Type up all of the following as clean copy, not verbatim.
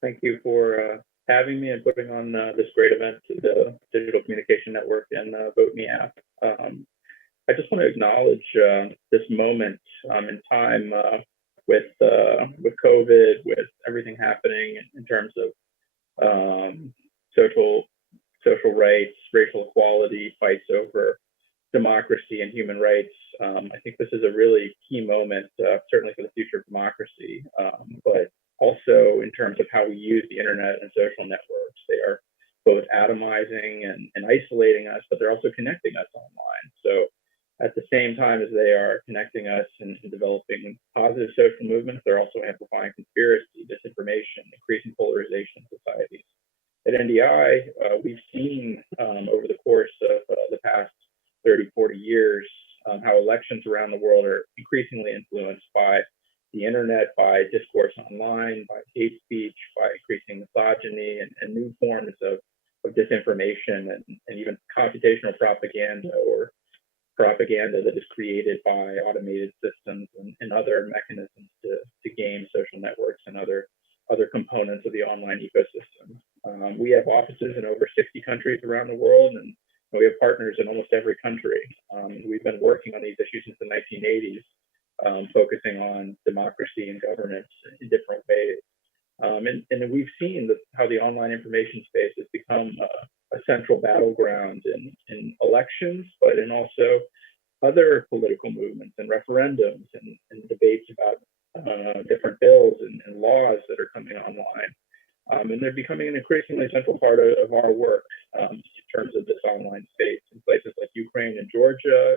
Thank you for having me and putting on this great event to the Digital Communication Network and Vote Me app. I just want to acknowledge this moment in time with COVID, with everything happening in terms of social rights, racial equality, fights over democracy and human rights. I think this is a really key moment, certainly for the future of democracy, but also in terms of how we use the internet and social networks. They are both atomizing and isolating us, but they're also connecting us online. So at the same time as they are connecting us and developing positive social movements, they're also amplifying conspiracy, disinformation, increasing polarization in societies. At NDI, we've seen over the course of the past 30, 40 years how elections around the world are increasingly influenced by the internet, by discourse online, by hate speech, by increasing misogyny and new forms of disinformation and even computational propaganda or propaganda that is created by automated systems and other mechanisms to game social networks and other components of the online ecosystem. We have offices in over 60 countries around the world, and we have partners in almost every country. We've been working on these issues since the 1980s, focusing on democracy and governance in different ways. And we've seen how the online information space has become a central battleground in elections, but in also other political movements and referendums and debates about different bills and laws that are coming online. And they're becoming an increasingly central part of our work in terms of this online space in places like Ukraine and Georgia,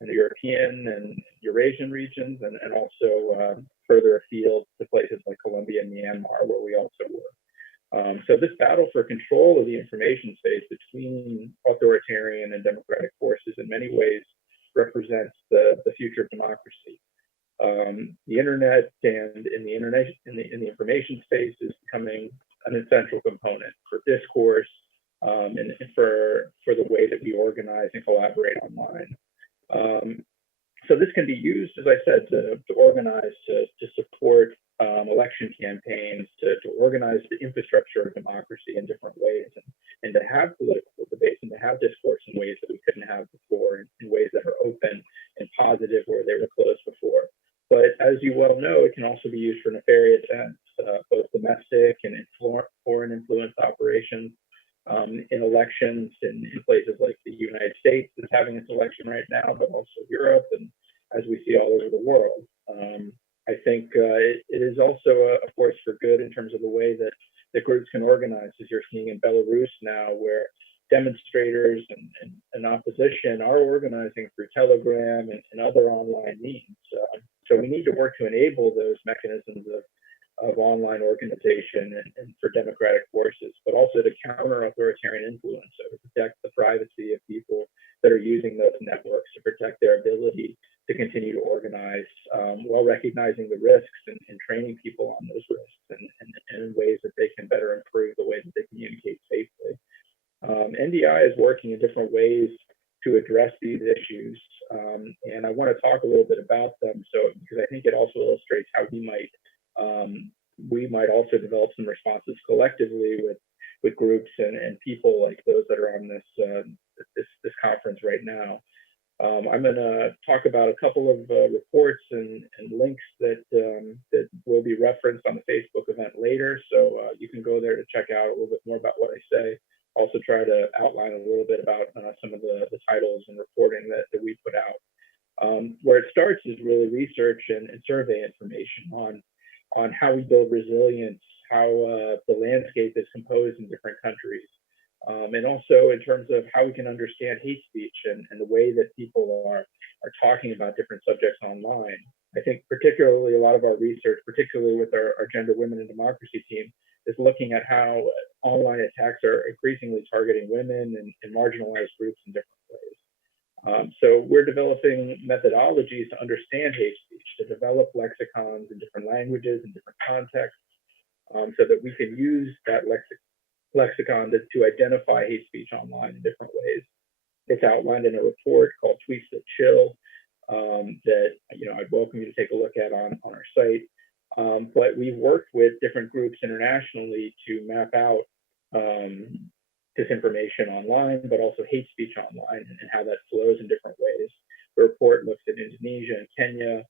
and the European and Eurasian regions, and also further afield to places like Colombia and Myanmar, where we also work. So this battle for control of the information space between authoritarian and democratic forces in many ways represents the future of democracy. The internet and in the information space is becoming an essential component for discourse and for the way that we organize and collaborate online. So this can be used, as I said, to organize, to support election campaigns, to organize the infrastructure of democracy in different ways, and to have political debates and to have discourse in ways that we couldn't have before, in ways that are open and positive where they were closed before. But as you well know, it can also be used for nefarious ends, both domestic and foreign influence operations. In elections in places like the United States is having its election right now, but also Europe, and as we see all over the world. I think it is also a force for good in terms of the way that the groups can organize, as you're seeing in Belarus now, where demonstrators and opposition are organizing through Telegram and other online means. So we need to work to enable those mechanisms of online organization and for democratic forces, but also to counter authoritarian influence, so to protect the privacy of people that are using those networks, to protect their ability to continue to organize while recognizing the risks and training people on those risks and in ways that they can better improve the way that they communicate safely. NDI is working in different ways to address these issues, and I want to talk a little bit about them. So, because I think it also illustrates how we might also develop some responses collectively with groups and people like those that are on this conference right now. I'm going to talk about a couple of reports and links that will be referenced on the Facebook event later, so you can go there to check out a little bit more about what I say. Also try to outline a little bit about some of the titles and reporting that we put out. Where it starts is really research and survey information on how we build resilience, how the landscape is composed in different countries, and also in terms of how we can understand hate speech and the way that people are talking about different subjects online. I think particularly a lot of our research, particularly with our Gender, Women, and Democracy team, is looking at how online attacks are increasingly targeting women and marginalized groups in different ways. So we're developing methodologies to understand hate speech, to develop lexicons in different languages and different contexts, so that we can use that lexicon to identify hate speech online in different ways. It's outlined in a report called Tweets That Chill that I'd welcome you to take a look at on our site. But we've worked with different groups internationally to map out um, disinformation online, but also hate speech online and how that flows in different ways. The report looks at Indonesia and Kenya,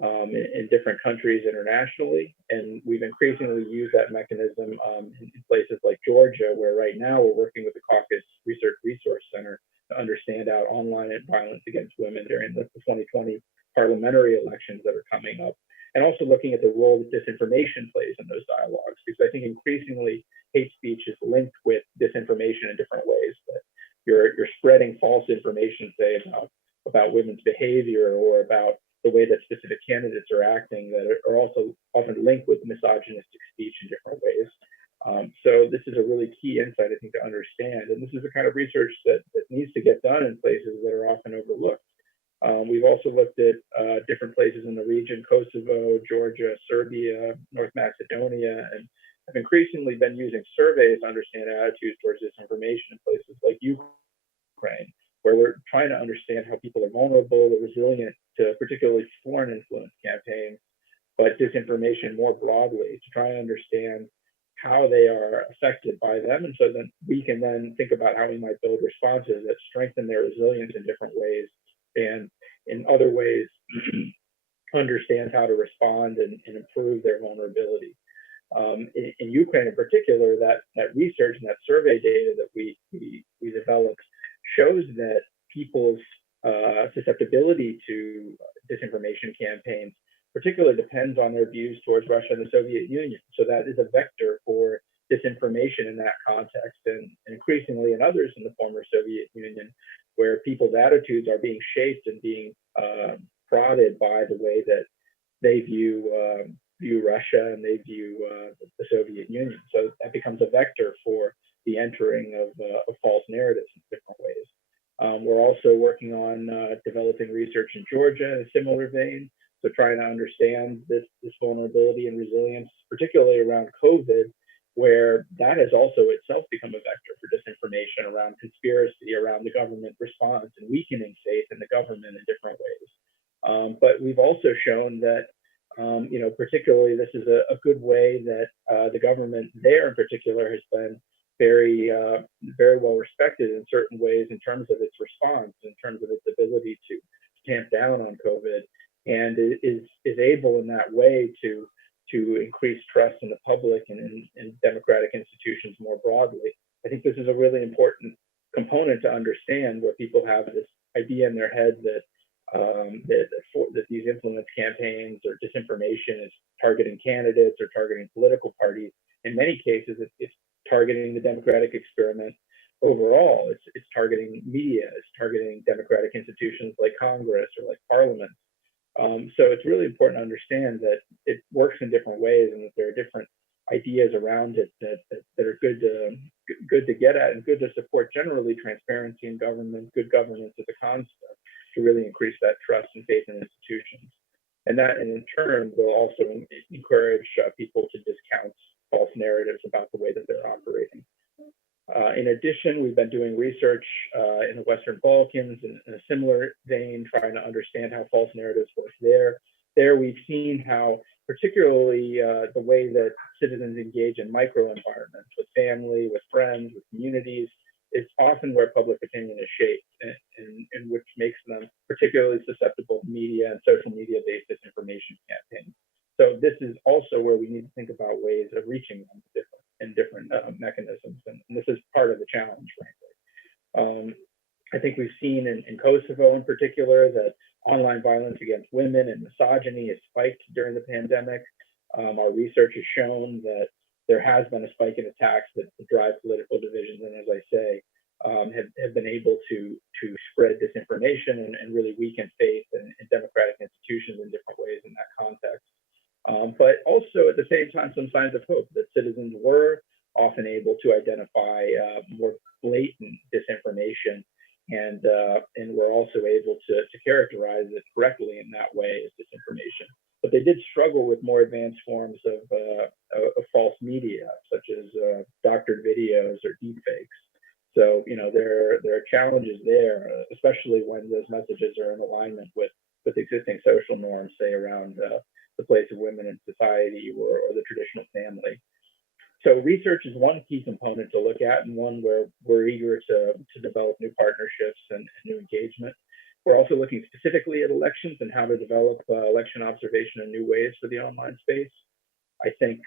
in different countries internationally, and we've increasingly used that mechanism in places like Georgia, where right now we're working with the Caucus Research Resource Center to understand out online violence against women during the 2020 parliamentary elections that are coming up, and also looking at the role that disinformation plays in those dialogues, because I think increasingly hate speech is linked with disinformation in different ways. That you're spreading false information, say about women's behavior or about the way that specific candidates are acting, that are also often linked with misogynistic speech in different ways. So this is a really key insight, I think, to understand. And this is the kind of research that needs to get done in places that are often overlooked. We've also looked at different places in the region: Kosovo, Georgia, Serbia, North Macedonia, and have increasingly been using surveys to understand attitudes towards disinformation in places like Ukraine, where we're trying to understand how people are vulnerable, they're resilient to particularly foreign influence campaigns, but disinformation more broadly, to try and understand how they are affected by them. And so then we can then think about how we might build responses that strengthen their resilience in different ways, and in other ways understand how to respond and improve their vulnerability. In Ukraine in particular, that research and that survey data that we developed shows that people's susceptibility to disinformation campaigns particularly depends on their views towards Russia and the Soviet Union. So that is a vector for disinformation in that context, and increasingly in others in the former Soviet Union, where people's attitudes are being shaped and being prodded by the way that they view Russia and they view the Soviet Union. So that becomes a vector for the entering of false narratives in different ways. We're also working on developing research in Georgia in a similar vein, so trying to understand this vulnerability and resilience, particularly around COVID, where that has also itself become a vector for disinformation around conspiracy, around the government response, and weakening faith in the government in different ways. But we've also shown that particularly this is a good way that the government there in particular has been very well respected in certain ways in terms of its response, in terms of its ability to tamp down on COVID, and is able in that way to increase trust in the public and in democratic institutions more broadly. I think this is a really important component to understand, where people have this idea in their head that that these influence campaigns or disinformation is targeting candidates or targeting political parties. In many cases, it's targeting the democratic experiment overall. It's targeting media. It's targeting democratic institutions like Congress or like Parliament. So it's really important to understand that it works in different ways, and that there are different ideas around it that are good to get at and good to support generally transparency in government, good governance as a concept, to really increase that trust and faith in institutions. And that, in turn, will also encourage people to discount false narratives about the way that they're operating. In addition, we've been doing research in the Western Balkans in a similar vein, trying to understand how false narratives work there. There, we've seen how, particularly the way that citizens engage in microenvironments with family, with friends, with communities, is often where public opinion is shaped, and which makes them particularly susceptible to media and social media-based disinformation campaigns. So this is also where we need to think about ways of reaching them in different mechanisms, and this is part of the challenge, frankly. I think we've seen in Kosovo in particular that online violence against women and misogyny has spiked during the pandemic. Our research has shown that there has been a spike in attacks that drive political divisions, and as I say, have been able to spread disinformation and really weaken faith in democratic institutions in different ways in that context. But also at the same time, some signs of hope that citizens were often able to identify more blatant disinformation, and were also able to characterize it correctly in that way as disinformation. But they did struggle with more advanced forms of false media, such as doctored videos or deepfakes. So there are challenges there, especially when those messages are in alignment with with existing social norms, say around the place of women in society or the traditional family. So research is one key component to look at, and one where we're eager to develop new partnerships and new engagement. We're also looking specifically at elections and how to develop election observation in new ways for the online space. I think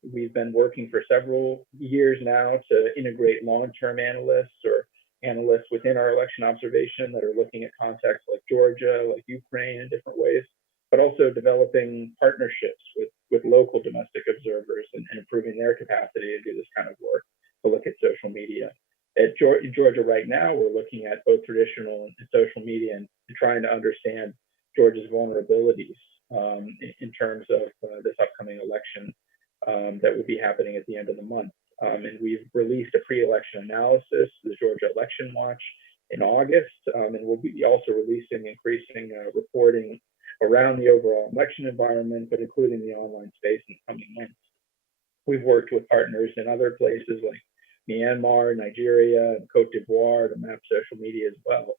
we've been working for several years now to integrate long-term analysts or analysts within our election observation that are looking at contexts like Georgia, like Ukraine in different ways, but also developing partnerships with local domestic observers and improving their capacity to do this kind of work, to look at social media. In Georgia right now, we're looking at both traditional and social media and trying to understand Georgia's vulnerabilities in terms of this upcoming election that will be happening at the end of the month. And we've released a pre-election analysis, the Georgia Election Watch, in August, and we'll be also releasing increasing reporting around the overall election environment, but including the online space in the coming months. We've worked with partners in other places like Myanmar, Nigeria, and Cote d'Ivoire to map social media as well.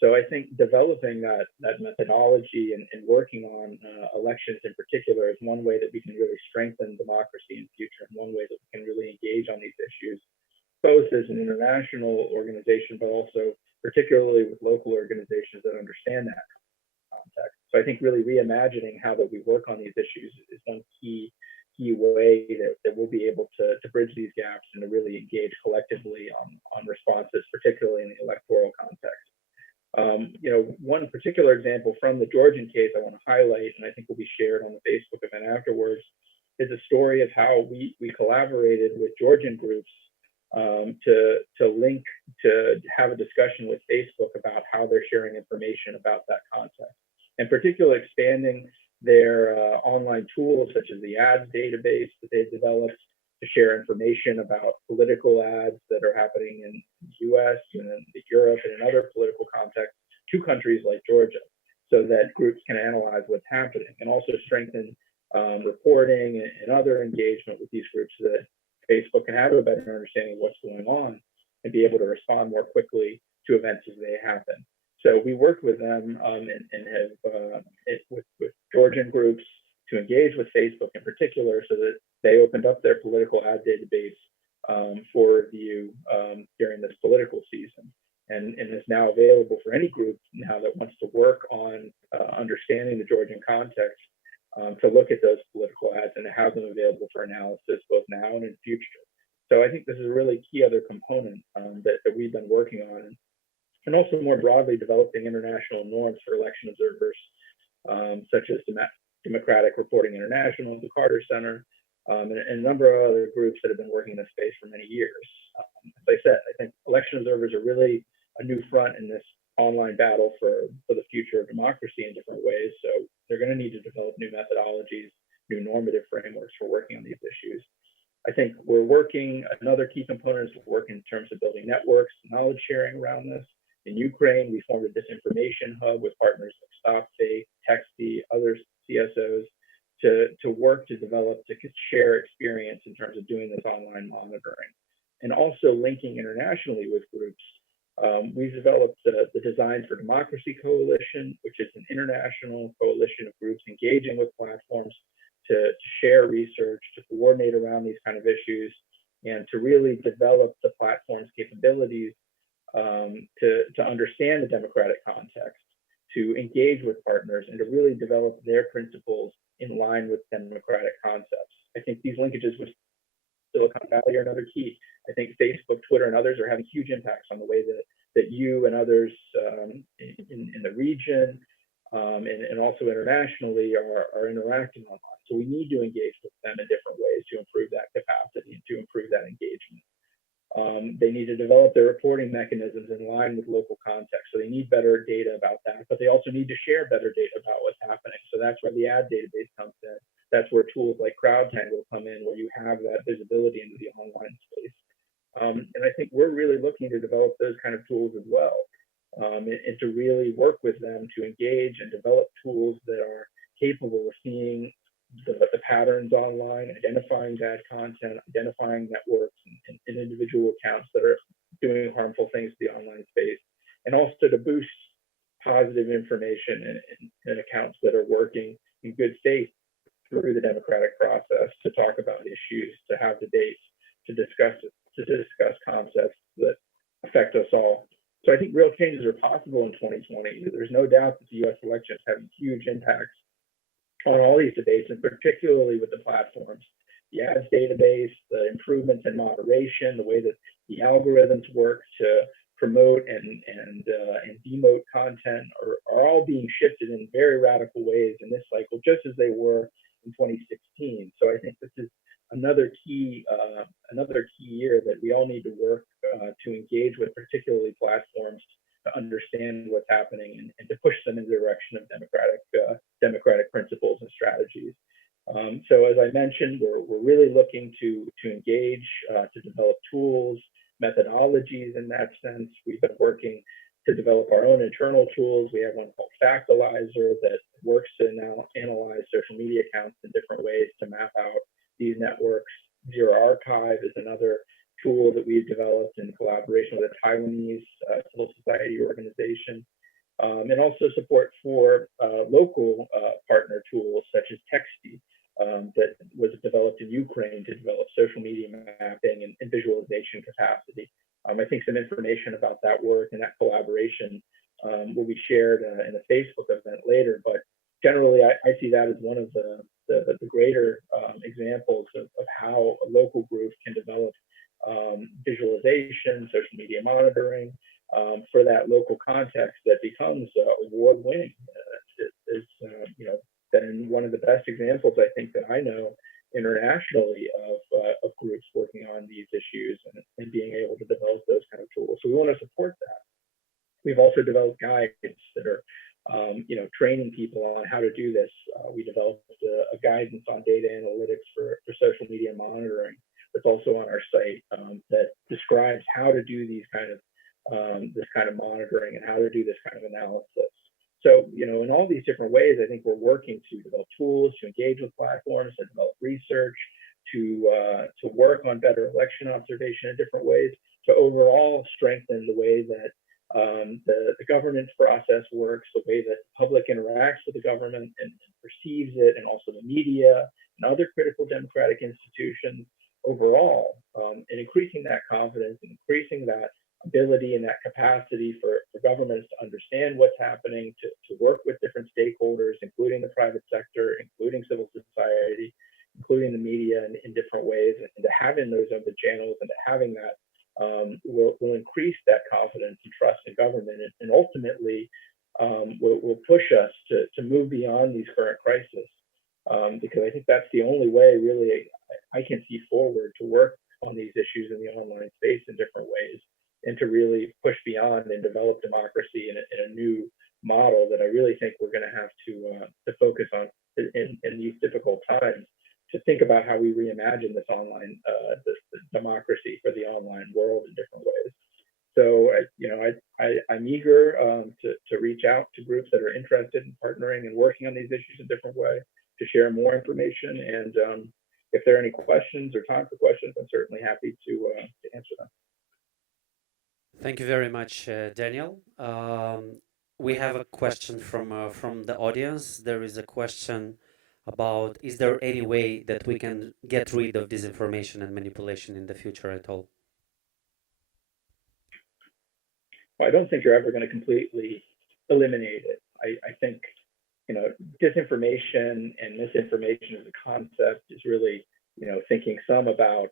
So I think developing that methodology and working on elections in particular is one way that we can really strengthen democracy in the future, and one way that we can really engage on these issues, both as an international organization, but also particularly with local organizations that understand that context. So I think really reimagining how that we work on these issues is one key way that we'll be able to bridge these gaps and to really engage collectively on responses, particularly in the electoral context. One particular example from the Georgian case I want to highlight, and I think will be shared on the Facebook event afterwards, is a story of how we collaborated with Georgian groups to have a discussion with Facebook about how they're sharing information about that context, and particularly expanding their online tools such as the ads database that they've developed to share information about political ads that are happening in the US and in Europe and in other political contexts to countries like Georgia, so that groups can analyze what's happening and also strengthen reporting and other engagement with these groups so that Facebook can have a better understanding of what's going on and be able to respond more quickly to events as they happen. So we worked with them and have with Georgian groups to engage with Facebook in particular, so that they opened up their political ad database for review during this political season, and is now available for any group now that wants to work on understanding the Georgian context to look at those political ads and to have them available for analysis both now and in the future. So I think this is a really key other component that we've been working on, and also more broadly developing international norms for election observers, such as Democratic Reporting International, the Carter Center, and a number of other groups that have been working in this space for many years. As I said, I think election observers are really a new front in this online battle for the future of democracy in different ways. So they're going to need to develop new methodologies, new normative frameworks for working on these issues. I think another key component is work in terms of building networks, knowledge sharing around this. In Ukraine, we formed a disinformation hub with partners like StopFake, Texty, other CSOs to work to develop, to share experience in terms of doing this online monitoring. And also linking internationally with groups. We've developed the Design for Democracy Coalition, which is an international coalition of groups engaging with platforms to share research, to coordinate around these kind of issues, and to really develop the platform's capabilities to understand the democratic context, to engage with partners, and to really develop their principles in line with democratic concepts. I think these linkages with Silicon Valley are another key. I think Facebook, Twitter, and others are having huge impacts on the way that you and others in the region and also internationally are interacting online. So we need to engage with them in different ways to improve that capacity and to improve that engagement. They need to develop their reporting mechanisms in line with local context. So they need better data about that, but they also need to share better data about what's happening. So that's where the ad database comes in. That's where tools like CrowdTangle come in, where you have that visibility into the online space. And I think we're really looking to develop those kind of tools as well, and to really work with them to engage and develop tools that are capable of seeing the patterns online, identifying bad content, identifying networks and individual accounts that are doing harmful things to the online space, and also to boost positive information and accounts that are working in good faith through the democratic process to talk about issues, to have debates, to discuss concepts that affect us all. So I think real changes are possible in 2020. There's no doubt that the U.S. election is having huge impacts on all these debates, and particularly with the platforms. The ads database, the improvements in moderation, the way that the algorithms work to promote and demote content are all being shifted in very radical ways in this cycle, just as they were in 2016. So I think this is another key year that we all need to work to engage with, particularly platforms, to understand what's happening and to push them in the direction of democratic principles and strategies. So as I mentioned, we're really looking to engage, to develop tools, methodologies in that sense. We've been working to develop our own internal tools. We have one called Factalizer that works to now analyze social media accounts in different ways to map out these networks. Zero Archive is another tool that we've developed in collaboration with a Taiwanese civil society organization, and also support for local partner tools such as Texty, that was developed in Ukraine to develop social media mapping and visualization capacity. I think some information about that work and that collaboration will be shared in a Facebook event later. But generally, I see that as one of the greater examples of how a local group can develop visualization, social media monitoring for that local context that becomes award-winning. It's been one of the best examples I think that I know internationally of groups working on these issues and being able to develop those kind of tools. So we want to support that. We've also developed guides that are training people on how to do this. We developed a guidance on data analytics for social media monitoring that's also on our site, that describes how to do this kind of monitoring and how to do this kind of analysis. So, in all these different ways, I think we're working to develop tools, to engage with platforms, to develop research, to work on better election observation in different ways, to overall strengthen the way that the governance process works, the way that the public interacts with the government and perceives it, and also the media and other critical democratic institutions overall, and increasing that confidence and increasing that ability and that capacity for governments to understand what's happening, to work with different stakeholders, including the private sector, including civil society, including the media in different ways, and to having those open channels and to having that will increase that confidence and trust in government, and ultimately will push us to move beyond these current crises, because I think that's the only way really I can see forward to work on these issues in the online space in different ways, and to really push beyond and develop democracy in a new model that I really think we're going to have to focus on in these difficult times, to think about how we reimagine this online this democracy for the online world in different ways. So I'm eager to reach out to groups that are interested in partnering and working on these issues in different ways, to share more information. And if there are any questions or time for questions, I'm certainly happy to answer them. Thank you very much, Daniel. We have a question from the audience. There is a question about, is there any way that we can get rid of disinformation and manipulation in the future at all? Well, I don't think you're ever going to completely eliminate it. I think disinformation and misinformation as a concept is really thinking some about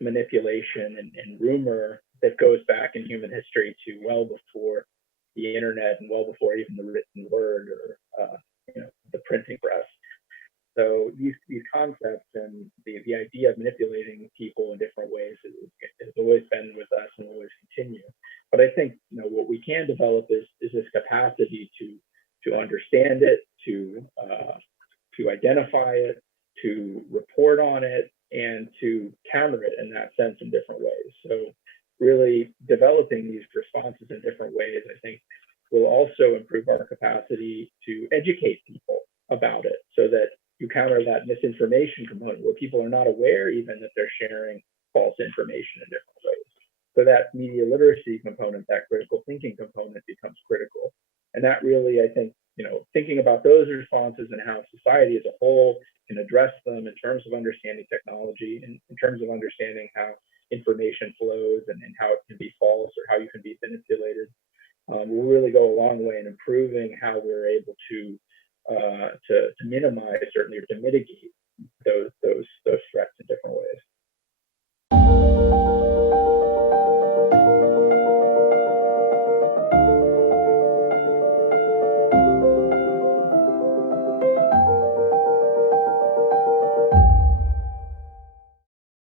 manipulation and rumor that goes back in human history to well before the internet and well before even the written word or the printing press. So these concepts and the idea of manipulating people in different ways has always been with us and will always continue. But I think what we can develop is this capacity to understand it, to identify it, to report on it, and to counter it in that sense in different ways. So really developing these responses in different ways, I think, will also improve our capacity to educate people about it, so that you counter that misinformation component where people are not aware even that they're sharing false information in different ways. So that media literacy component, that critical thinking component becomes critical. And that really, I think, thinking about those responses and how society as a whole can address them in terms of understanding technology and in terms of understanding how information flows and how it can be false or how you can be manipulated will really go a long way in improving how we're able to minimize certainly or to mitigate those threats in different ways.